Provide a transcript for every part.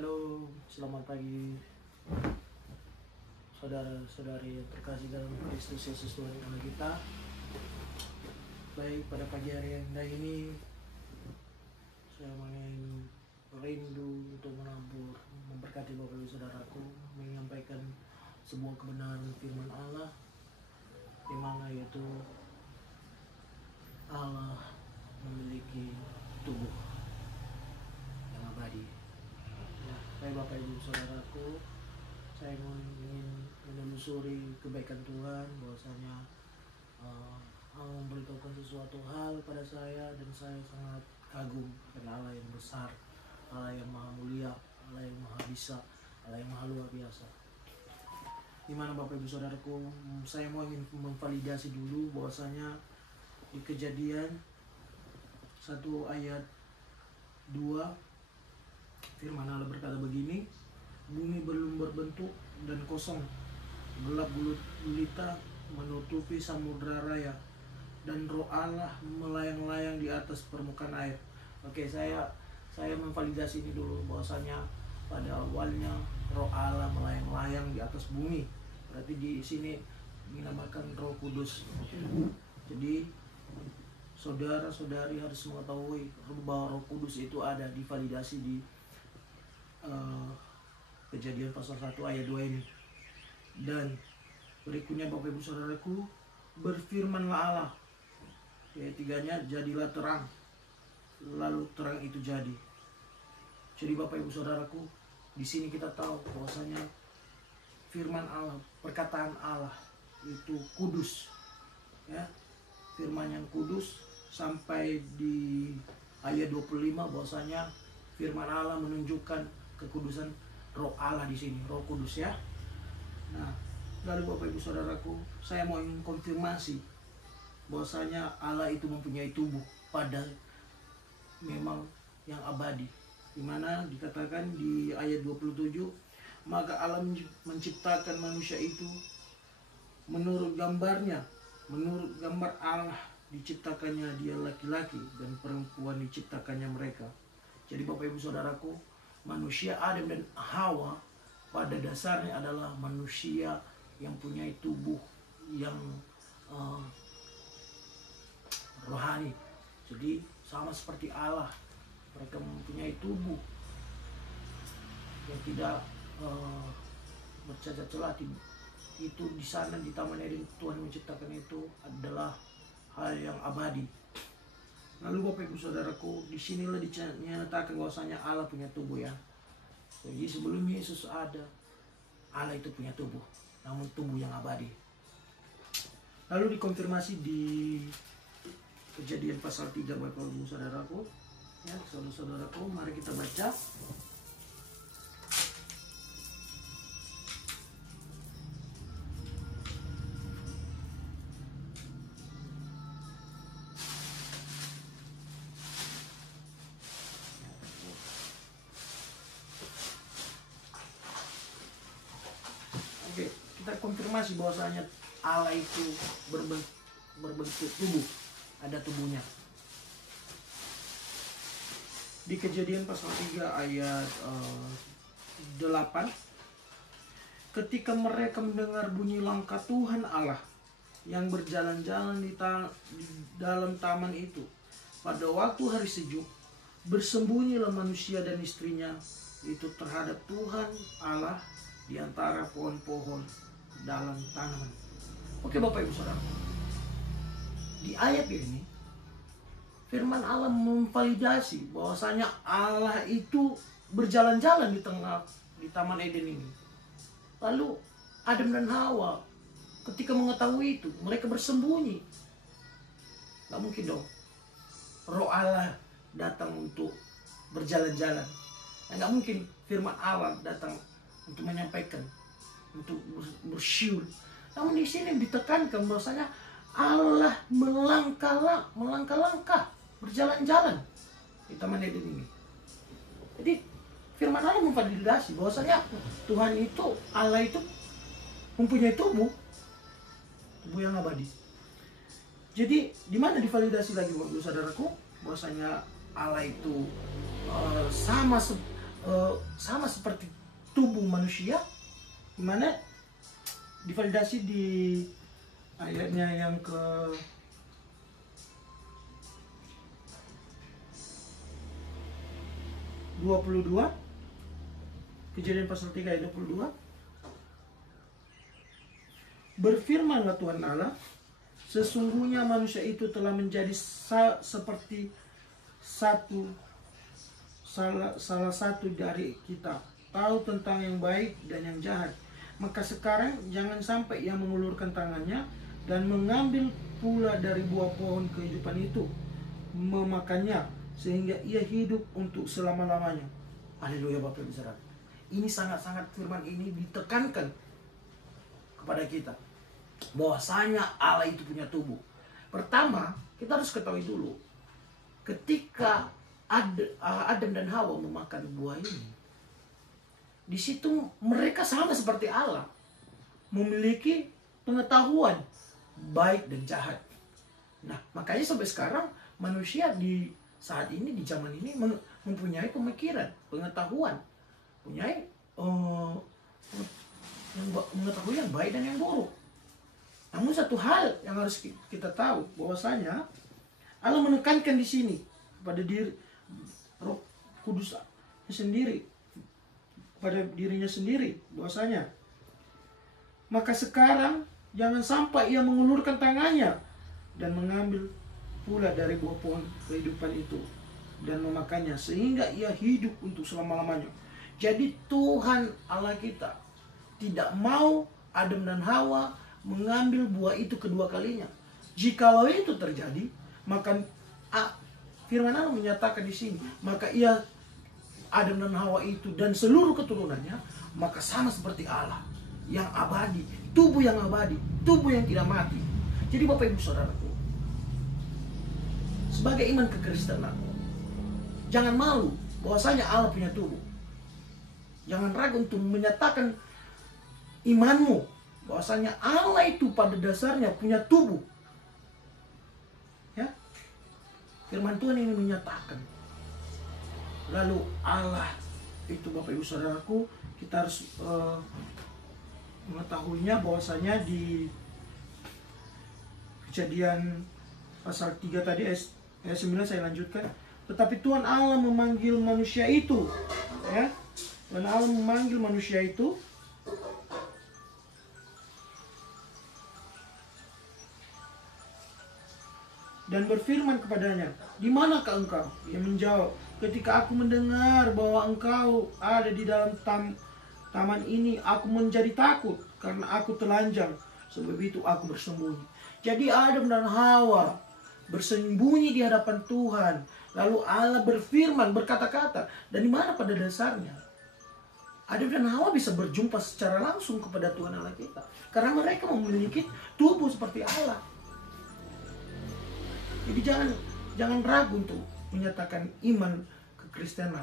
Halo, selamat pagi saudara-saudari yang terkasih dalam Kristus Yesus Tuhan Allah kita. Baik, pada pagi hari yang indah ini saya ingin rindu untuk menabur, memberkati Bapak Ibu Saudaraku, menyampaikan sebuah kebenaran firman Allah, di mana yaitu Allah memiliki tubuh yang abadi. Baik Bapak Ibu Saudaraku, saya ingin menelusuri kebaikan Tuhan, bahwasanya Allah memberitahukan sesuatu hal pada saya, dan saya sangat kagum karena Allah yang besar, Allah yang maha mulia, Allah yang maha bisa, Allah yang maha luar biasa. Dimana Bapak Ibu Saudaraku, saya mau ingin memvalidasi dulu bahwasanya di Kejadian 1 ayat 2 firman Allah berkata begini, bumi belum berbentuk dan kosong, gelap gulita menutupi samudra raya, dan roh Allah melayang-layang di atas permukaan air. Oke, saya memvalidasi ini dulu, bahwasanya pada awalnya roh Allah melayang-layang di atas bumi. Berarti di sini dinamakan Roh Kudus. Jadi saudara-saudari harus mengetahui bahwa Roh Kudus itu ada, divalidasi di Kejadian pasal 1 ayat 2 ini. Dan berikutnya Bapak Ibu Saudaraku, berfirmanlah Allah, ayat 3-nya, jadilah terang, lalu terang itu jadi. Jadi Bapak Ibu Saudaraku, di sini kita tahu bahwasanya firman Allah, perkataan Allah itu kudus, ya, firman yang kudus. Sampai di ayat 25 bahwasanya firman Allah menunjukkan kekudusan roh Allah di sini, Roh Kudus, ya. Nah, lalu Bapak Ibu Saudaraku, saya mau ingin konfirmasi bahwasanya Allah itu mempunyai tubuh pada memang yang abadi. Dimana dikatakan di ayat 27, maka Allah menciptakan manusia itu menurut gambarnya, menurut gambar Allah diciptakannya dia laki-laki, dan perempuan diciptakannya mereka. Jadi Bapak Ibu Saudaraku, manusia Adam dan Hawa pada dasarnya adalah manusia yang punya tubuh yang rohani. Jadi sama seperti Allah, mereka mempunyai tubuh yang tidak bercacat celah. Itu di sana di Taman Eden Tuhan menciptakan itu adalah hal yang abadi. Lalu Bapak Ibu Saudaraku, disinilah dinyatakan bahwasanya Allah punya tubuh, ya. Jadi sebelum Yesus ada, Allah itu punya tubuh, namun tubuh yang abadi. Lalu dikonfirmasi di Kejadian pasal 3 Bapak Ibu Saudaraku, ya, saudara-saudaraku, mari kita baca. Oke, kita konfirmasi bahwasanya Allah itu berbentuk tubuh, ada tubuhnya. Di Kejadian pasal 3 ayat 8, ketika mereka mendengar bunyi langkah Tuhan Allah yang berjalan-jalan di dalam taman itu, pada waktu hari sejuk, bersembunyilah manusia dan istrinya itu terhadap Tuhan Allah di antara pohon-pohon dalam tanaman. Oke Bapak Ibu Saudara, di ayat ini firman Allah memvalidasi bahwasanya Allah itu berjalan-jalan di Taman Eden ini. Lalu Adam dan Hawa ketika mengetahui itu, mereka bersembunyi. Gak mungkin dong roh Allah datang untuk berjalan-jalan. Gak mungkin firman Allah datang untuk menyampaikan, untuk bersyul. Namun di sini ditekankan bahwasanya Allah melangkah-langkah, berjalan-jalan di Taman Eden ini. Jadi firman Allah memvalidasi bahwasanya Tuhan itu, Allah itu mempunyai tubuh yang abadi. Jadi di mana divalidasi lagi Bapak Saudaraku bahwasanya Allah itu sama seperti tubuh manusia, dimana divalidasi di ayatnya yang ke 22, Kejadian pasal 3 ayat 22. Berfirmanlah Tuhan Allah, sesungguhnya manusia itu telah menjadi seperti salah satu dari kita, tahu tentang yang baik dan yang jahat. Maka sekarang jangan sampai ia mengulurkan tangannya dan mengambil pula dari buah pohon kehidupan itu, memakannya, sehingga ia hidup untuk selama-lamanya. Haleluya Bapak Ibu Saudara. Ini sangat-sangat firman ini ditekankan kepada kita bahwasanya Allah itu punya tubuh. Pertama, kita harus ketahui dulu, ketika Adam dan Hawa memakan buah ini, di situ mereka sama seperti Allah, memiliki pengetahuan baik dan jahat. Nah, makanya sampai sekarang manusia di saat ini, di zaman ini mempunyai pemikiran, pengetahuan, mempunyai mengetahui yang baik dan yang buruk. Namun satu hal yang harus kita tahu, bahwasanya Allah menekankan di sini pada diri Roh Kudus sendiri, pada dirinya sendiri, bahwasanya maka sekarang jangan sampai ia mengulurkan tangannya dan mengambil pula dari buah pohon kehidupan itu dan memakannya, sehingga ia hidup untuk selama-lamanya. Jadi Tuhan Allah kita tidak mau Adam dan Hawa mengambil buah itu kedua kalinya. Jikalau itu terjadi, maka firman Allah menyatakan di sini, maka ia, Adam dan Hawa itu dan seluruh keturunannya, maka sama seperti Allah yang abadi, tubuh yang abadi, tubuh yang tidak mati. Jadi Bapak Ibu Saudaraku, sebagai iman kekristenan, jangan malu bahwasanya Allah punya tubuh. Jangan ragu untuk menyatakan imanmu bahwasanya Allah itu pada dasarnya punya tubuh. Ya, firman Tuhan ini menyatakan. Lalu Allah itu Bapak Ibu Saudaraku, kita harus mengetahuinya bahwasanya di Kejadian pasal 3 tadi ayat 9 saya lanjutkan. Tetapi Tuhan Allah memanggil manusia itu, ya. Tuhan Allah memanggil manusia itu dan berfirman kepadanya, "Di manakah engkau?" Ia menjawab, "Ketika aku mendengar bahwa engkau ada di dalam taman ini, aku menjadi takut karena aku telanjang, sebab itu aku bersembunyi." Jadi Adam dan Hawa bersembunyi di hadapan Tuhan. Lalu Allah berfirman, berkata-kata. Dan di mana pada dasarnya Adam dan Hawa bisa berjumpa secara langsung kepada Tuhan Allah kita? Karena mereka memiliki tubuh seperti Allah. Jadi jangan ragu untuk menyatakan iman kekristenan,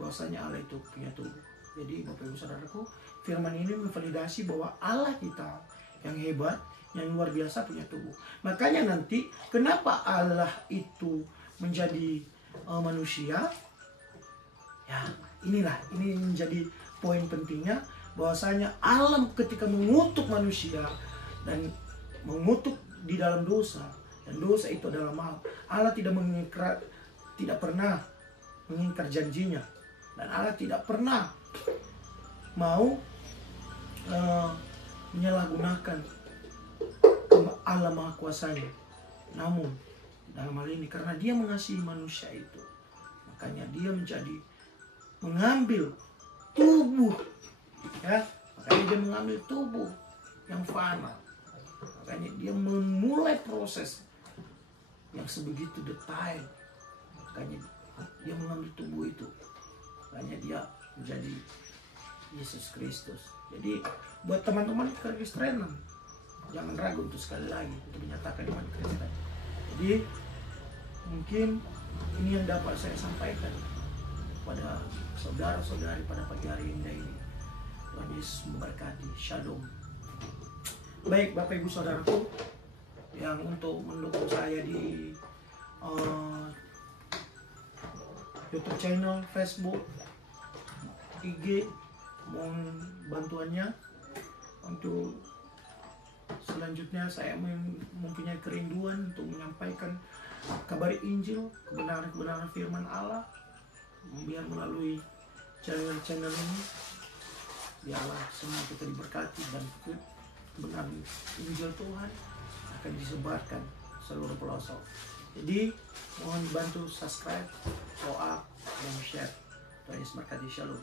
bahwasanya Allah itu punya tubuh. Jadi Bapak Ibu Saudaraku, firman ini memvalidasi bahwa Allah kita yang hebat, yang luar biasa punya tubuh. Makanya nanti kenapa Allah itu menjadi manusia? Ya, ini menjadi poin pentingnya, bahwasanya Allah ketika mengutuk manusia dan mengutuk di dalam dosa, dan dosa itu adalah maut. Allah tidak pernah mengingkar janjinya, dan Allah tidak pernah mau menyalahgunakan Allah Maha Kuasanya. Namun dalam hal ini karena Dia mengasihi manusia itu, makanya Dia mengambil tubuh, ya, makanya Dia mengambil tubuh yang fana. Makanya Dia memulai proses yang sebegitu detail. Makanya Dia mengambil tubuh itu. Makanya Dia menjadi Yesus Kristus. Jadi buat teman-teman kekristenan, jangan ragu untuk sekali lagi untuk menyatakan iman Kristen. Jadi mungkin ini yang dapat saya sampaikan pada saudara-saudari pada pagi hari ini. Tuhan Yesus memberkati. Shalom. Baik Bapak Ibu Saudaraku yang untuk mendukung saya di YouTube channel, Facebook, IG, mohon bantuannya. Untuk selanjutnya saya mempunyai kerinduan untuk menyampaikan kabar Injil, kebenaran-kebenaran firman Allah, biar melalui channel ini biarlah semua kita diberkati dan kebenaran Injil Tuhan akan disebarkan seluruh pelosok. Jadi mohon bantu subscribe, doa, dan share. Tuhan Yesus berkati. Shalom.